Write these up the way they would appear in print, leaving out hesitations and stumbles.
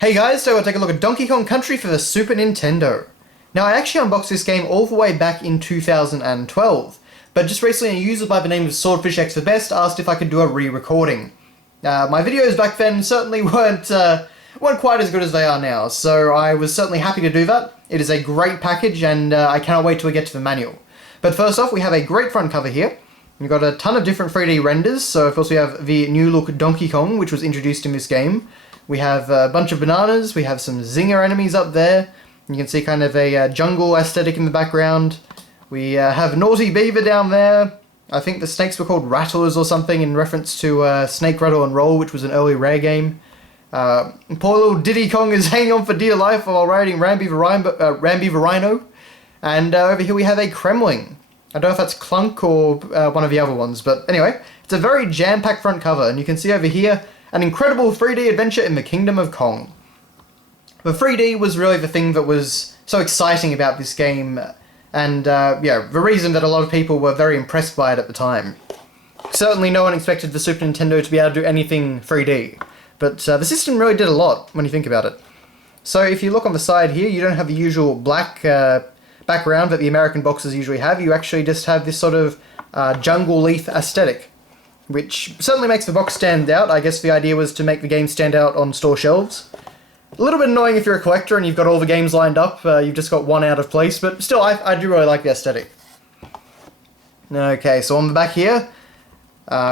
Hey guys, so we'll take a look at Donkey Kong Country for the Super Nintendo. Now I actually unboxed this game all the way back in 2012, but just recently a user by the name of Swordfishx for Best asked if I could do a re-recording. My videos back then certainly weren't quite as good as they are now, so I was certainly happy to do that. It is a great package and I cannot wait till we get to the manual. But first off, we have a great front cover here. We've got a ton of different 3D renders, so of course we have the new look Donkey Kong, which was introduced in this game. We have a bunch of bananas, we have some zinger enemies up there. You can see kind of a jungle aesthetic in the background. We have Naughty Beaver down there. I think the snakes were called Rattlers or something in reference to Snake Rattle and Roll, which was an early Rare game. Poor little Diddy Kong is hanging on for dear life while riding Rambi the Rhino. And over here we have a Kremling. I don't know if that's Clunk or one of the other ones, but anyway, it's a very jam-packed front cover, and you can see over here an incredible 3D adventure in the Kingdom of Kong. The 3D was really the thing that was so exciting about this game, and yeah, the reason that a lot of people were very impressed by it at the time. Certainly no one expected the Super Nintendo to be able to do anything 3D, but the system really did a lot when you think about it. So if you look on the side here, you don't have the usual black background that the American boxes usually have. You actually just have this sort of jungle leaf aesthetic, which certainly makes the box stand out. I guess the idea was to make the game stand out on store shelves. A little bit annoying if you're a collector and you've got all the games lined up, you've just got one out of place, but still, I do really like the aesthetic. Okay, so on the back here,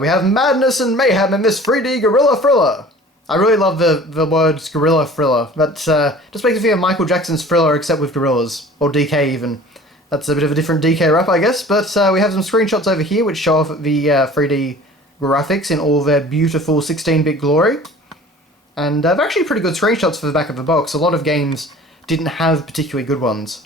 we have madness and mayhem in this 3D gorilla thriller. I really love the words gorilla thriller. That just makes me think of Michael Jackson's Thriller, except with gorillas, or DK even. That's a bit of a different DK rap, I guess, but we have some screenshots over here which show off the 3D graphics in all their beautiful 16-bit glory. And they're actually pretty good screenshots for the back of the box. A lot of games didn't have particularly good ones.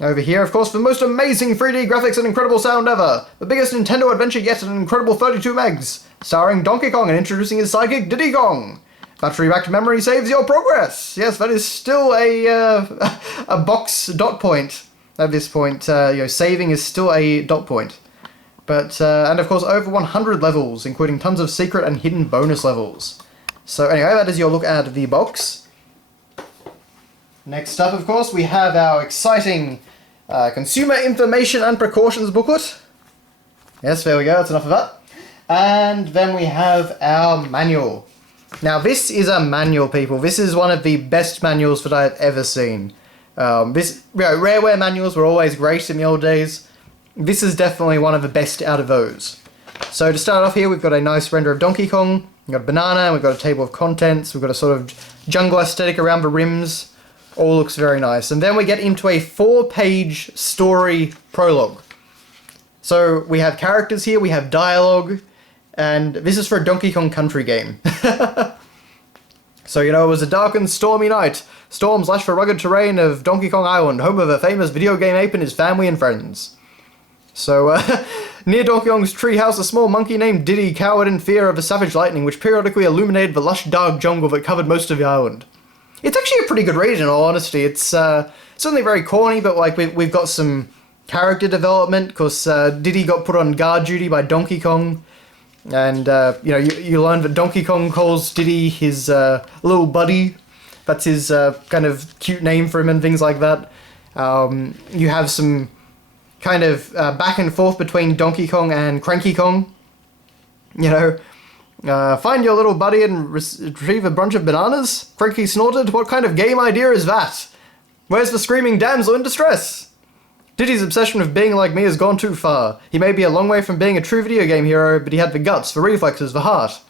Over here, of course, the most amazing 3D graphics and incredible sound ever! The biggest Nintendo adventure yet at an incredible 32 megs! Starring Donkey Kong and introducing his sidekick Diddy Kong! Battery-backed memory saves your progress! Yes, that is still a box dot point at this point. Saving is still a dot point. But, and of course, over 100 levels, including tons of secret and hidden bonus levels. So anyway, that is your look at the box. Next up, of course, we have our exciting Consumer Information and Precautions booklet. Yes, there we go, that's enough of that. And then we have our manual. Now, this is a manual, people. This is one of the best manuals that I've ever seen. Rareware manuals were always great in the old days. This is definitely one of the best out of those. So to start off here, we've got a nice render of Donkey Kong. We've got a banana, we've got a table of contents, we've got a sort of jungle aesthetic around the rims. All looks very nice. And then we get into a 4-page story prologue. So we have characters here, we have dialogue, and this is for a Donkey Kong Country game. So, it was a dark and stormy night. Storms lashed the rugged terrain of Donkey Kong Island, home of a famous video game ape and his family and friends. So, near Donkey Kong's treehouse, a small monkey named Diddy cowered in fear of a savage lightning which periodically illuminated the lush dark jungle that covered most of the island. It's actually a pretty good read, in all honesty. It's certainly very corny, but we've got some character development, because Diddy got put on guard duty by Donkey Kong, and you learn that Donkey Kong calls Diddy his little buddy. That's his kind of cute name for him and things like that. You have some kind of back and forth between Donkey Kong and Cranky Kong. Find your little buddy and retrieve a bunch of bananas? Cranky snorted. What kind of game idea is that? Where's the screaming damsel in distress? Diddy's obsession with being like me has gone too far. He may be a long way from being a true video game hero, but he had the guts, the reflexes, the heart.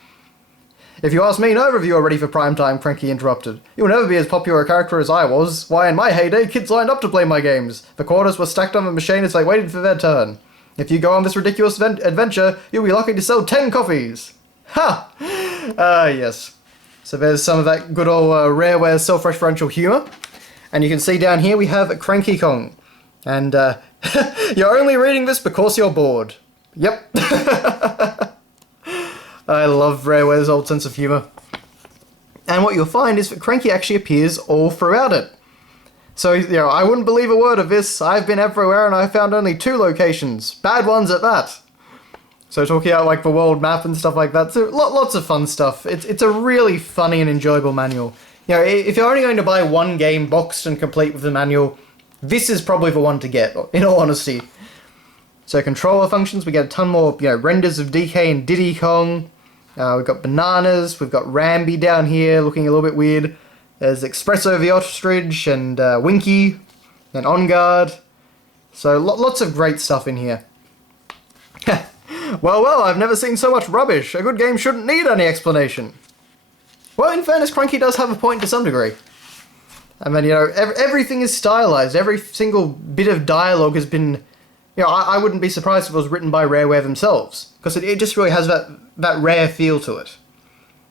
If you ask me, neither of you are ready for prime time, Cranky interrupted. You'll never be as popular a character as I was. Why, in my heyday, kids lined up to play my games. The quarters were stacked on the machine as they waited for their turn. If you go on this ridiculous adventure, you'll be lucky to sell 10 copies. Ha! Yes. So there's some of that good old Rareware self-referential humour. And you can see down here we have Cranky Kong. And you're only reading this because you're bored. Yep. I love Rareware's old sense of humour. And what you'll find is that Cranky actually appears all throughout it. So, I wouldn't believe a word of this. I've been everywhere and I found only 2 locations. Bad ones at that. So talking out the world map and stuff like that. So lots of fun stuff. It's a really funny and enjoyable manual. You know, if you're only going to buy one game boxed and complete with the manual, this is probably the one to get, in all honesty. So controller functions, we get a ton more, you know, renders of DK and Diddy Kong. We've got Bananas, we've got Rambi down here looking a little bit weird. There's Espresso the Ostrich and Winky and On Guard. So lots of great stuff in here. Well, I've never seen so much rubbish. A good game shouldn't need any explanation. Well, in fairness, Cranky does have a point to some degree. I mean, you know, everything is stylized. Every single bit of dialogue has been... You know, I wouldn't be surprised if it was written by Rareware themselves, because it just really has that rare feel to it.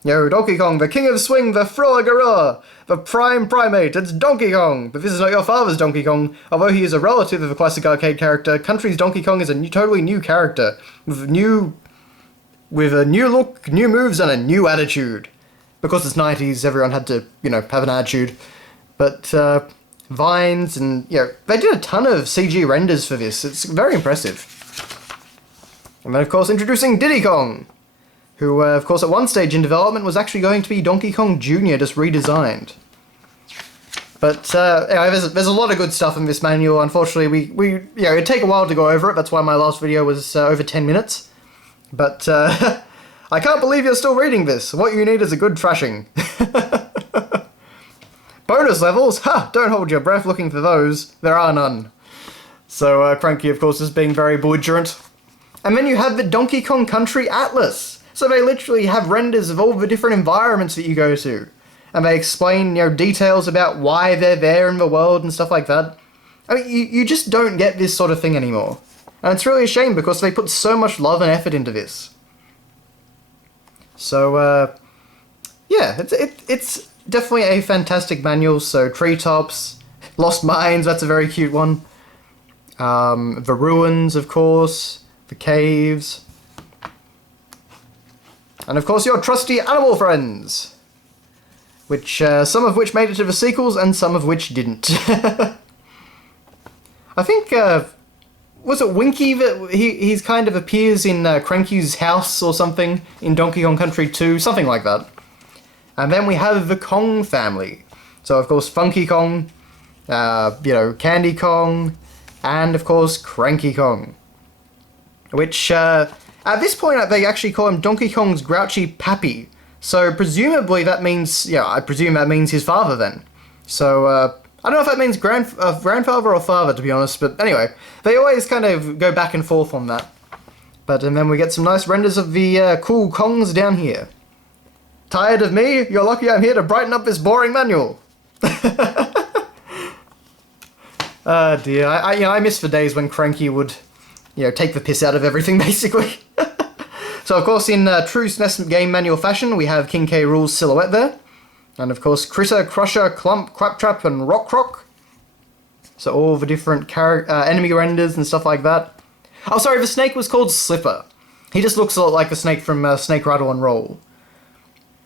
You know, Donkey Kong, the king of swing, the Froa Garroa, the prime primate, it's Donkey Kong! But this is not your father's Donkey Kong. Although he is a relative of a classic arcade character, Country's Donkey Kong is a totally new character, with a new look, new moves, and a new attitude. Because it's 90s, everyone had to, you know, have an attitude. But, vines, and, you know, they did a ton of CG renders for this. It's very impressive. And then, of course, introducing Diddy Kong, who, of course, at one stage in development was actually going to be Donkey Kong Jr., just redesigned. But, anyway, there's a lot of good stuff in this manual. Unfortunately, you know, it'd take a while to go over it. That's why my last video was over 10 minutes. But, I can't believe you're still reading this. What you need is a good thrashing. Bonus levels? Ha! Don't hold your breath looking for those. There are none. So, Cranky, of course, is being very belligerent. And then you have the Donkey Kong Country Atlas. So they literally have renders of all the different environments that you go to. And they explain, you know, details about why they're there in the world and stuff like that. I mean, you just don't get this sort of thing anymore. And it's really a shame because they put so much love and effort into this. So, yeah, it's definitely a fantastic manual. So, Treetops, Lost Mines, that's a very cute one. The Ruins, of course, the Caves. And of course your trusty animal friends, which some of which made it to the sequels and some of which didn't. I think, was it Winky that he's kind of appears in Cranky's house or something in Donkey Kong Country 2, something like that. And then we have the Kong family. So of course Funky Kong, you know, Candy Kong, and of course Cranky Kong. Which, at this point, they actually call him Donkey Kong's grouchy pappy. So presumably that means, yeah, I presume that means his father then. So, I don't know if that means grandfather or father, to be honest, but anyway, they always kind of go back and forth on that. But, and then we get some nice renders of the cool Kongs down here. Tired of me? You're lucky I'm here to brighten up this boring manual. Ah, dear. You know, I miss the days when Cranky would, you know, take the piss out of everything, basically. So, of course, in true SNES game manual fashion, we have King K. Rool's silhouette there. And, of course, Critter, Crusher, Clump, Claptrap, and Rock Croc. So all the different enemy renders and stuff like that. Oh, sorry, the snake was called Slipper. He just looks a lot like the snake from Snake Rattle and Roll.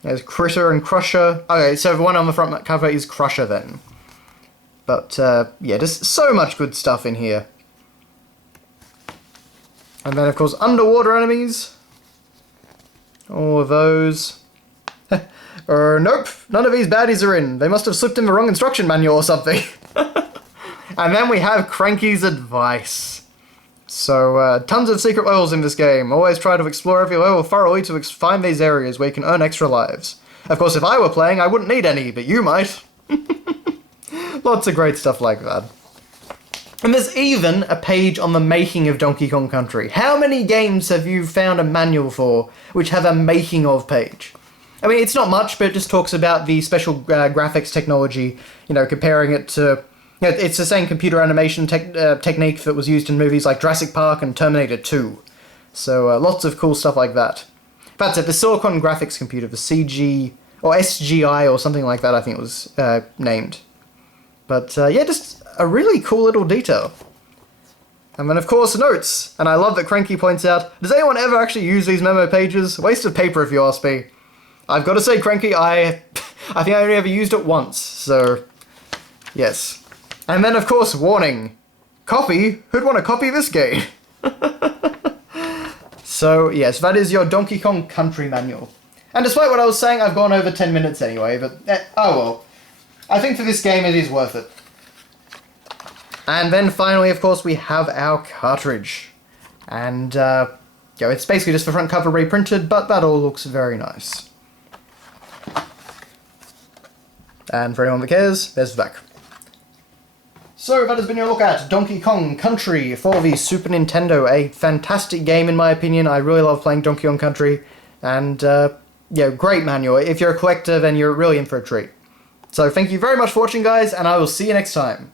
There's Critter and Crusher. Okay, so the one on the front cover is Crusher then. But, yeah, just so much good stuff in here. And then, of course, underwater enemies. All of those. Nope, none of these baddies are in. They must have slipped in the wrong instruction manual or something. And then we have Cranky's advice. So, tons of secret levels in this game. Always try to explore every level thoroughly to find these areas where you can earn extra lives. Of course, if I were playing, I wouldn't need any, but you might. Lots of great stuff like that. And there's even a page on the making of Donkey Kong Country. How many games have you found a manual for which have a making of page? I mean, it's not much, but it just talks about the special graphics technology, you know, comparing it to... You know, it's the same computer animation technique that was used in movies like Jurassic Park and Terminator 2. So, lots of cool stuff like that. That's it, the Silicon Graphics Computer, the CG... or SGI or something like that, I think it was named. But, yeah, just a really cool little detail. And then, of course, notes. And I love that Cranky points out, does anyone ever actually use these memo pages? Waste of paper, if you ask me. I've got to say, Cranky, I think I only ever used it once, so... Yes. And then, of course, warning. Copy? Who'd want to copy this game? So, yes, that is your Donkey Kong Country manual. And despite what I was saying, I've gone over 10 minutes anyway, but oh well. I think for this game it is worth it. And then finally, of course, we have our cartridge. And, it's basically just the front cover reprinted, but that all looks very nice. And for anyone that cares, there's the back. So that has been your look at Donkey Kong Country for the Super Nintendo. A fantastic game in my opinion. I really love playing Donkey Kong Country. And, great manual. If you're a collector, then you're really in for a treat. So thank you very much for watching, guys, and I will see you next time.